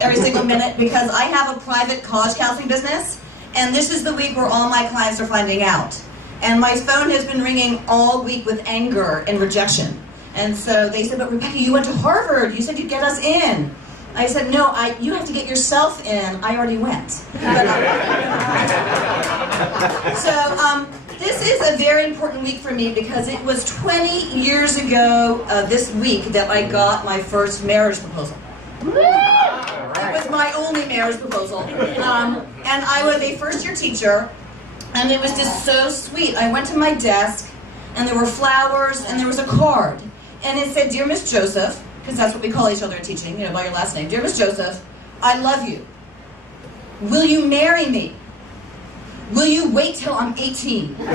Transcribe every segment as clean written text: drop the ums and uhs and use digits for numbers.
every single minute because I have a private college counseling business, and this is the week where all my clients are finding out. And my phone has been ringing all week with anger and rejection. And so they said, but Rebecca, you went to Harvard. You said you'd get us in. I said, no, you have to get yourself in. I already went. This is a very important week for me because it was 20 years ago this week that I got my first marriage proposal. It was my only marriage proposal. And I was a first-year teacher, and it was just so sweet. I went to my desk, and there were flowers, and there was a card. And it said, Dear Miss Joseph, because that's what we call each other in teaching, you know, by your last name. Dear Miss Joseph, I love you. Will you marry me? Will you wait till I'm 18? And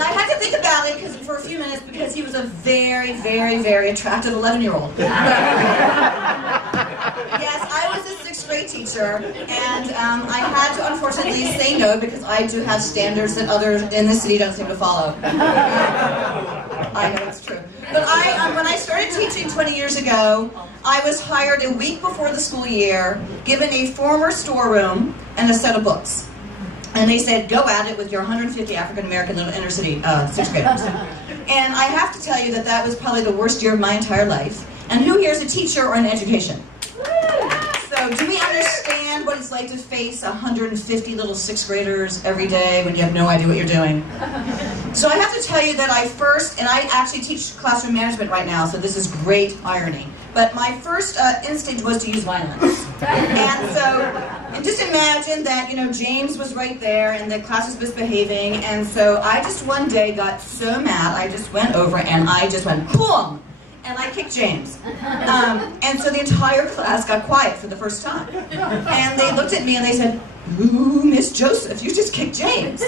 I had to think about it for a few minutes because he was a very, very, very attractive 11-year-old. Yes, I was a 6th grade teacher, and I had to unfortunately say no because I do have standards that others in the city don't seem to follow. I know it's true. But when I started teaching 20 years ago, I was hired a week before the school year, given a former storeroom and a set of books. And they said, go at it with your 150 African-American little inner city 6th graders. And I have to tell you that that was probably the worst year of my entire life. And who here is a teacher or in education? So do we understand what it's like to face 150 little 6th graders every day when you have no idea what you're doing? So I have to tell you that I actually teach classroom management right now, so this is great irony. But my first instinct was to use violence. And just imagine that, you know, James was right there and the class was misbehaving, and so I just one day got so mad, I just went over and I just went, boom! And I kicked James. And so the entire class got quiet for the first time. And they looked at me and they said, ooh, Miss Joseph, you just kicked James.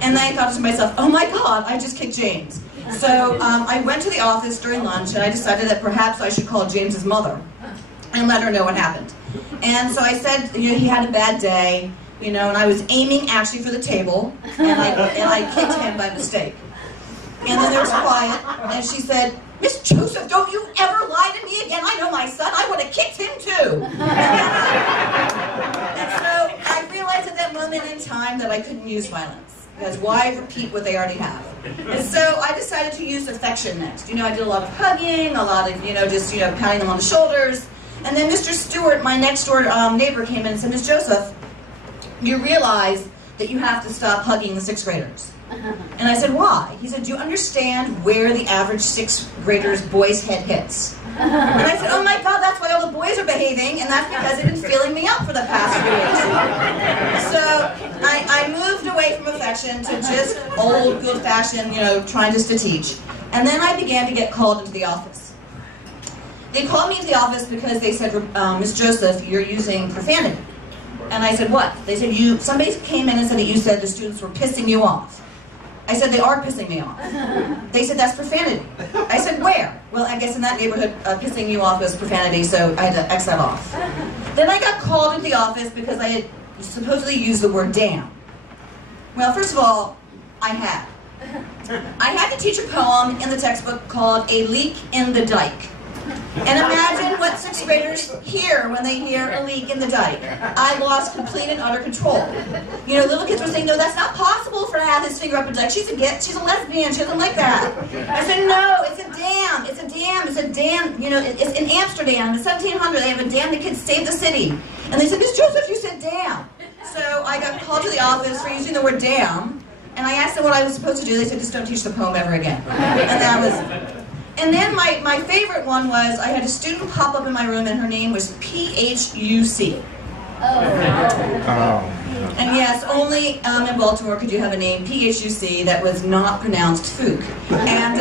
And I thought to myself, oh my God, I just kicked James. So I went to the office during lunch and I decided that perhaps I should call James's mother and let her know what happened. And so I said, you know, he had a bad day, you know, and I was aiming actually for the table, and I kicked him by mistake. And then there was quiet, and she said, Miss Joseph, don't you ever lie to me again. I know my son. I would have kicked him too. And so I realized at that moment in time that I couldn't use violence. Because why repeat what they already have? And so I decided to use affection next. You know, I did a lot of hugging, a lot of, you know, just, you know, patting them on the shoulders. And then Mr. Stewart, my next door neighbor, came in and said, Miss Joseph, you realize that you have to stop hugging the 6th graders. And I said, why? He said, do you understand where the average 6th grader's boy's head hits? And I said, oh my God, that's why all the boys are behaving, and that's because they've been filling me up for the past few weeks. So I moved away from affection to just old, good-fashioned, you know, trying just to teach. And then I began to get called into the office. They called me into the office because they said, Miss Joseph, you're using profanity. And I said, what? They said, somebody came in and said that you said the students were pissing you off. I said, they are pissing me off. They said, that's profanity. I said, where? Well, I guess in that neighborhood, pissing you off was profanity, so I had to X that off. Then I got called into the office because I had supposedly used the word damn. Well, first of all, I had. I had to teach a poem in the textbook called A Leak in the Dike. And imagine what 6th graders hear when they hear a leak in the dike. I lost complete and utter control. You know, little kids were saying, no, that's not possible for her to have his finger up a dike. She's a lesbian, she doesn't like that. I said, no, it's a dam, it's a dam, it's a dam. You know, it's in Amsterdam, in 1700, they have a dam that could save the city. And they said, Miss Joseph, you said dam. So I got called to the office for using the word dam, and I asked them what I was supposed to do. They said, just don't teach the poem ever again. And that was... And then my favorite one was, I had a student pop up in my room and her name was P-H-U-C. Oh. And yes, only in Baltimore could you have a name, P-H-U-C, that was not pronounced Fook. And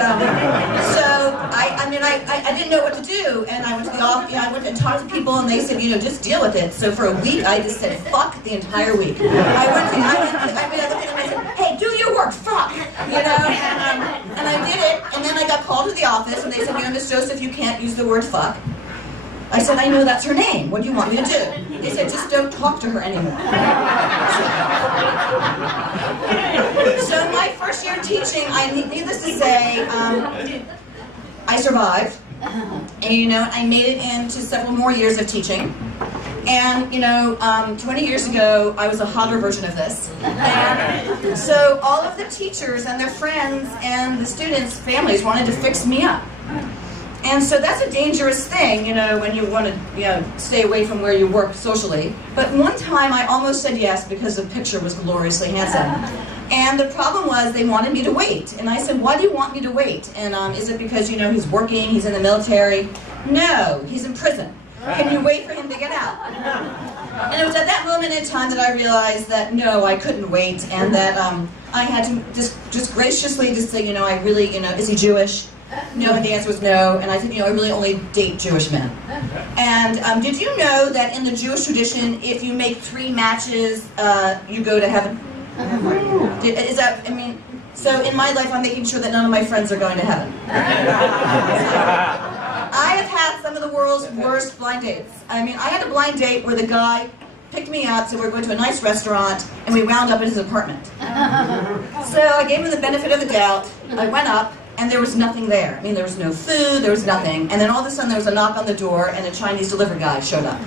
so, I didn't know what to do, and I went to the office, I went and talked to people, and they said, you know, just deal with it. So for a week, I just said, fuck the entire week. I looked at them and I said, hey, do your work, fuck! You know, and I did it, and then I got called to the office, and they said, you know, Miss Joseph, you can't use the word fuck. I said, I know that's her name. What do you want me to do? They said, just don't talk to her anymore. So my first year teaching, needless to say, I survived. And you know, I made it into several more years of teaching. And you know, 20 years ago, I was a hotter version of this. And so all of the teachers and their friends and the students' families wanted to fix me up. And so that's a dangerous thing, you know, when you want to, you know, stay away from where you work socially. But one time I almost said yes because the picture was gloriously handsome. And the problem was they wanted me to wait. And I said, why do you want me to wait? And is it because, you know, he's working, he's in the military? No, he's in prison. Can you wait for him to get out? And it was at that moment in time that I realized that no, I couldn't wait, and that I had to just graciously just say, you know, I really, you know, is he Jewish? No, and the answer was no, and I said, you know, I really only date Jewish men. And did you know that in the Jewish tradition, if you make 3 matches, you go to heaven? Is that, I mean, so in my life I'm making sure that none of my friends are going to heaven. I have had some of the world's worst blind dates. I mean, I had a blind date where the guy picked me up, so we were going to a nice restaurant, and we wound up at his apartment. So I gave him the benefit of the doubt. I went up, and there was nothing there. I mean, there was no food, there was nothing. And then all of a sudden there was a knock on the door, and a Chinese delivery guy showed up.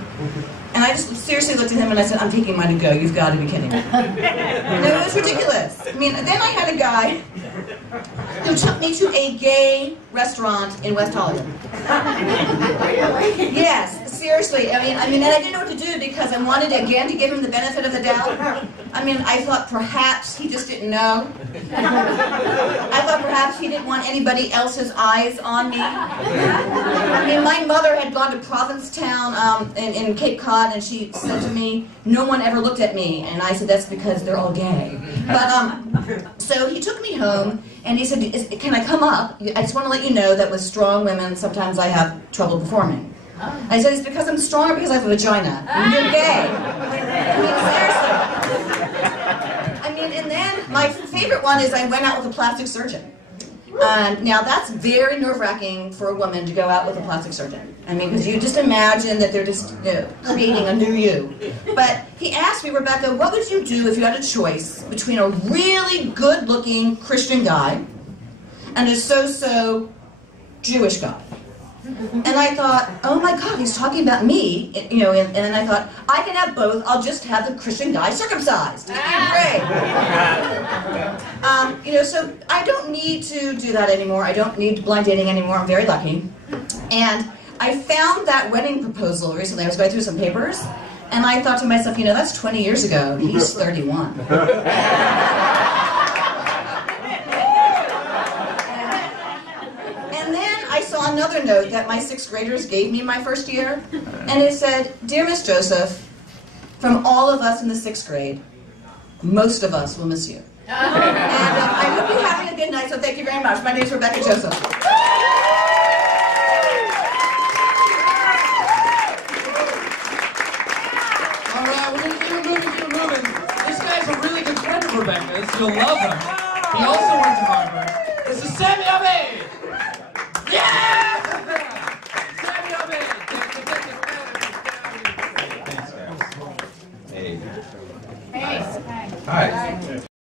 And I just seriously looked at him and I said, I'm taking mine to go. You've got to be kidding me. No, it was ridiculous. I mean, then I had a guy who took me to a gay restaurant in West Hollywood. Yes, seriously. I mean, and I didn't know what to do because I wanted again to give him the benefit of the doubt. I mean, I thought perhaps he just didn't know. I thought perhaps he didn't want anybody else's eyes on me. I mean, my mother had gone to Provincetown in Cape Cod, and she said to me, no one ever looked at me. And I said, that's because they're all gay. But, so he took me home, and he said, can I come up? I just want to let you know that with strong women, sometimes I have trouble performing. I said, it's because I'm strong or because I have a vagina? And you're gay. I mean, seriously. I mean, and then my favorite one is I went out with a plastic surgeon. Now that's very nerve-wracking for a woman to go out with a plastic surgeon. I mean, because you just imagine that they're just, you know, creating a new you. But he asked me, Rebecca, what would you do if you had a choice between a really good-looking Christian guy and a so-so Jewish guy? And I thought, oh my God, he's talking about me, you know, and then I thought, I can have both, I'll just have the Christian guy circumcised. Great. You know, so I don't need to do that anymore. I don't need blind dating anymore. I'm very lucky. And I found that wedding proposal recently. I was going through some papers, and I thought to myself, you know, that's 20 years ago. He's 31. I saw another note that my 6th graders gave me my first year, and it said, Dear Miss Joseph, from all of us in the 6th grade, most of us will miss you. And I hope you're having a good night, so thank you very much. My name is Rebecca Joseph. All right, we're going to keep moving. This guy's a really good friend of Rebecca's. You'll love him. He also went to Harvard. This is Sammy Abe. Yeah! Sammy Abe. Hey. Hi.